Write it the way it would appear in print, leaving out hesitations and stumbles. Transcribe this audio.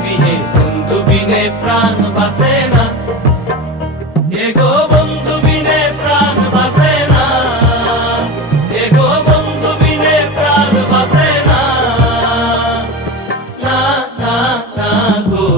গৃহে বন্ধু বিনে প্রাণ বাসে না, এগো বন্ধু বিনে প্রাণ বাসে না, এগো বন্ধু বিনে প্রাণ বাসে না, না না না গো।